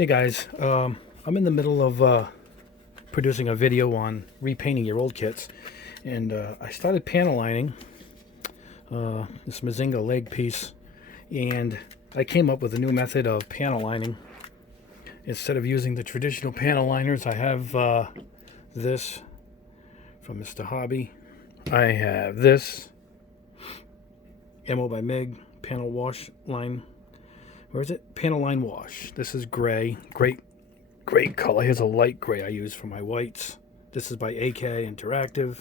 Hey guys, I'm in the middle of producing a video on repainting your old kits, and I started panel lining this Mazinga leg piece, and I came up with a new method of panel lining. Instead of using the traditional panel liners, I have this from Mr. Hobby. I have this Ammo by Mig panel wash line. Where is it? Panel line wash. This is gray. Great color. Here's a light gray I use for my whites. This is by AK Interactive.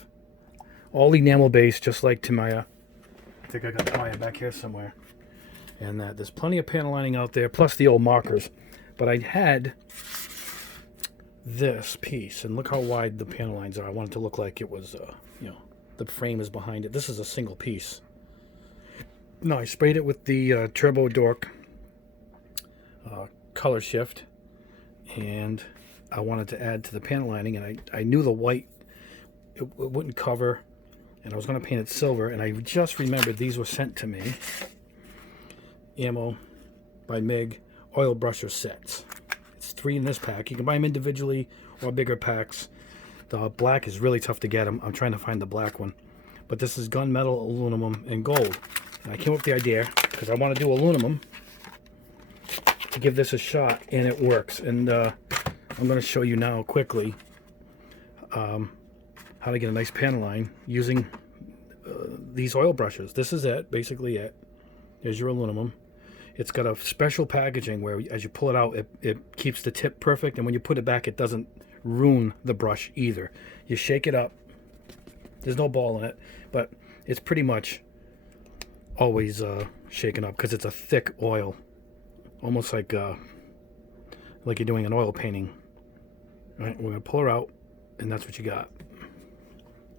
All enamel based, just like Tamaya. I think I got Tamaya back here somewhere. And there's plenty of panel lining out there, plus the old markers. But I had this piece, and look how wide the panel lines are. I want it to look like it was, the frame is behind it. This is a single piece. No, I sprayed it with the Turbo Dork color shift, and I wanted to add to the panel lining, and I knew the white it wouldn't cover, and I was going to paint it silver, and I just remembered these were sent to me. Ammo by Mig Oilbrusher sets. It's 3 in this pack. You can buy them individually or bigger packs. The black is really tough to get. I'm trying to find the black one, but this is gunmetal, aluminum, and gold. And I came up with the idea because I want to do aluminum to give this a shot, and it works. And I'm going to show you now quickly how to get a nice panel line using these oil brushes. This is it, basically it. There's your aluminum. It's got a special packaging where as you pull it out, it keeps the tip perfect, and when you put it back, it doesn't ruin the brush either. You shake it up. There's no ball in it, but it's pretty much always shaken up because it's a thick oil. Almost like you're doing an oil painting. All right, we're going to pull her out, and that's what you got.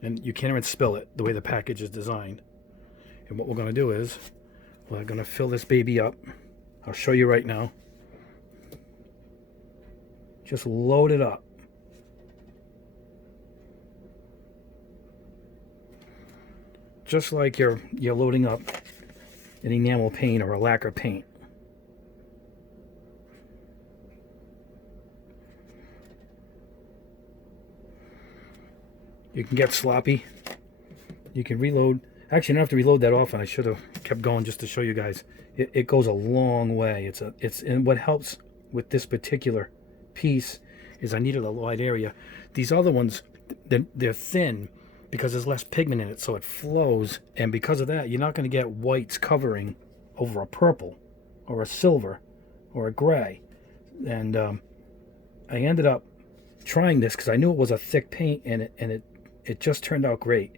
And you can't even spill it the way the package is designed. And what we're going to do is we're going to fill this baby up. I'll show you right now. Just load it up. Just like you're loading up an enamel paint or a lacquer paint. You can get sloppy. You can reload. Actually, you don't have to reload that often. I should have kept going just to show you guys. It goes a long way. And what helps with this particular piece is I needed a wide area. These other ones, they're thin because there's less pigment in it, so it flows. And because of that, you're not going to get whites covering over a purple or a silver or a gray. And I ended up trying this because I knew it was a thick paint, and it just turned out great.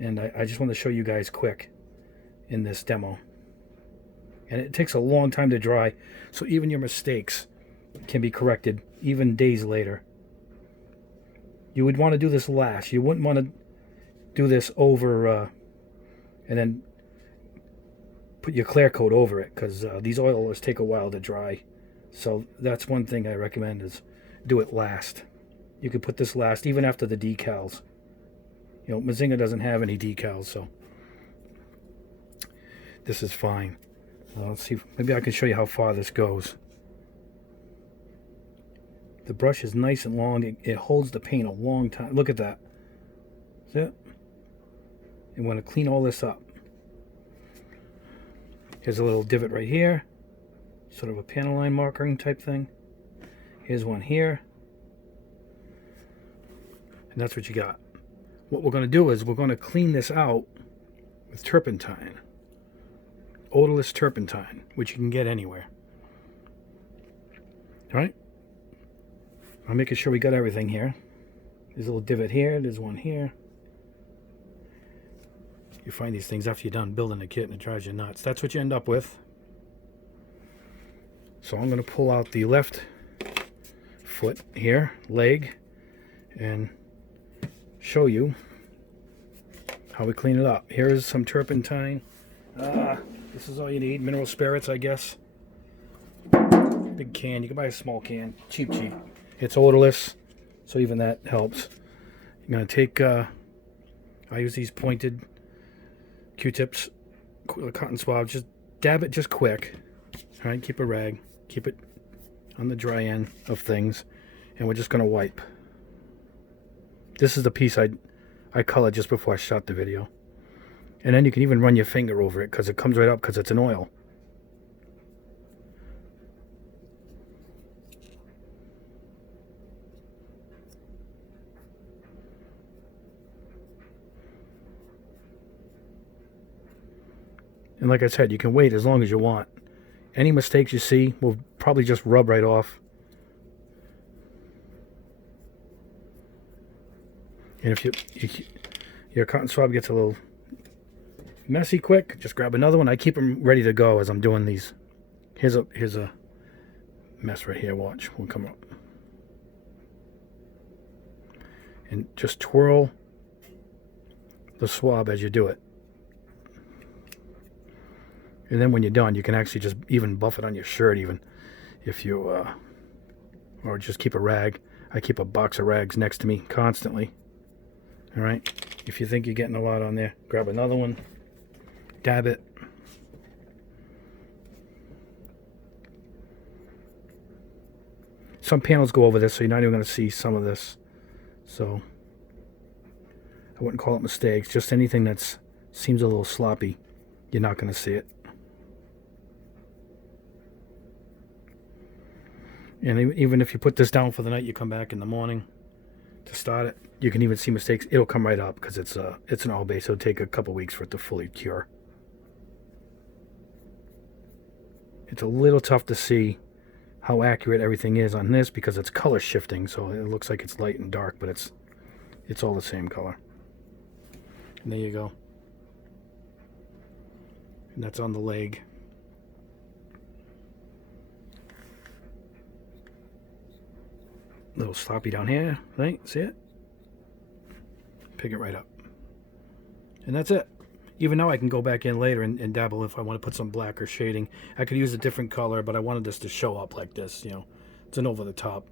And I just want to show you guys quick in this demo. And it takes a long time to dry, so even your mistakes can be corrected even days later. You would want to do this last. You wouldn't want to do this over and then put your clear coat over it, because these oilers take a while to dry. So that's one thing I recommend, is do it last. You could put this last even after the decals. Mazinga doesn't have any decals, so this is fine. Let's see, maybe I can show you how far this goes. The brush is nice and long. It holds the paint a long time. Look at that. See it? You want to clean all this up. Here's a little divot right here. Sort of a panel line marking type thing. Here's one here. And that's what you got. What we're going to do is we're going to clean this out with turpentine. Odorless turpentine, which you can get anywhere. All right? I'm making sure we got everything here. There's a little divot here. There's one here. You find these things after you're done building a kit, and it drives you nuts. That's what you end up with. So I'm going to pull out the left foot here, leg, and show you how we clean it up. Here's some turpentine. This is all you need. Mineral spirits, I guess. Big can. You can buy a small can. Cheap. It's odorless, so even that helps. You're going to take, I use these pointed Q-tips, cotton swab. Just dab it just quick. All right, keep a rag. Keep it on the dry end of things, and we're just going to wipe. This is the piece I colored just before I shot the video. And then you can even run your finger over it because it comes right up because it's an oil. And like I said, you can wait as long as you want. Any mistakes you see will probably just rub right off. And if your cotton swab gets a little messy quick, just grab another one. I keep them ready to go as I'm doing these. Here's a mess right here. Watch, we'll come up. And just twirl the swab as you do it. And then when you're done, you can actually just even buff it on your shirt, even if you, or just keep a rag. I keep a box of rags next to me constantly. All right. If you think you're getting a lot on there, grab another one, dab it. Some panels go over this, so you're not even going to see some of this. So I wouldn't call it mistakes. Just anything that seems a little sloppy, you're not going to see it. And even if you put this down for the night, you come back in the morning to start it, you can even see mistakes. It'll come right up because it's an oil base. It'll take a couple weeks for it to fully cure. It's a little tough to see how accurate everything is on this because it's color shifting, so it looks like it's light and dark, but it's all the same color. And there you go. And that's on the leg. Little sloppy down here, right? See it? Pick it right up. And that's it. Even now I can go back in later and dabble if I want to put some black or shading. I could use a different color, but I wanted this to show up like this, you know. It's an over-the-top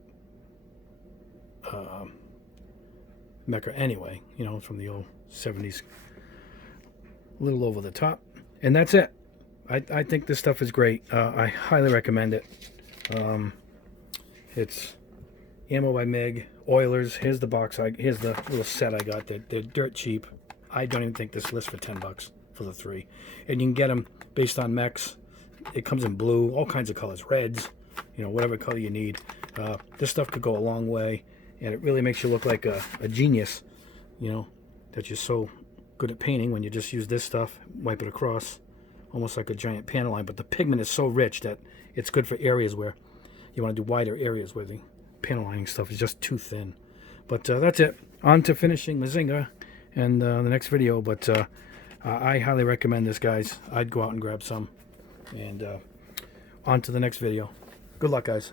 Mecca anyway, you know, from the old 70s. A little over the top. And that's it. I think this stuff is great. I highly recommend it. It's Ammo by Meg, Oilers. Here's the box. Here's the little set I got. They're dirt cheap. I don't even think this lists for $10 for the 3. And you can get them based on mechs. It comes in blue, all kinds of colors, reds, you know, whatever color you need. This stuff could go a long way, and it really makes you look like a genius, you know, that you're so good at painting when you just use this stuff, wipe it across, almost like a giant panel line. But the pigment is so rich that it's good for areas where you want to do wider areas where the panel lining stuff is just too thin. But that's it. On to finishing Mazinga and the next video. But I highly recommend this, guys. I'd go out and grab some. And on to the next video. Good luck, guys.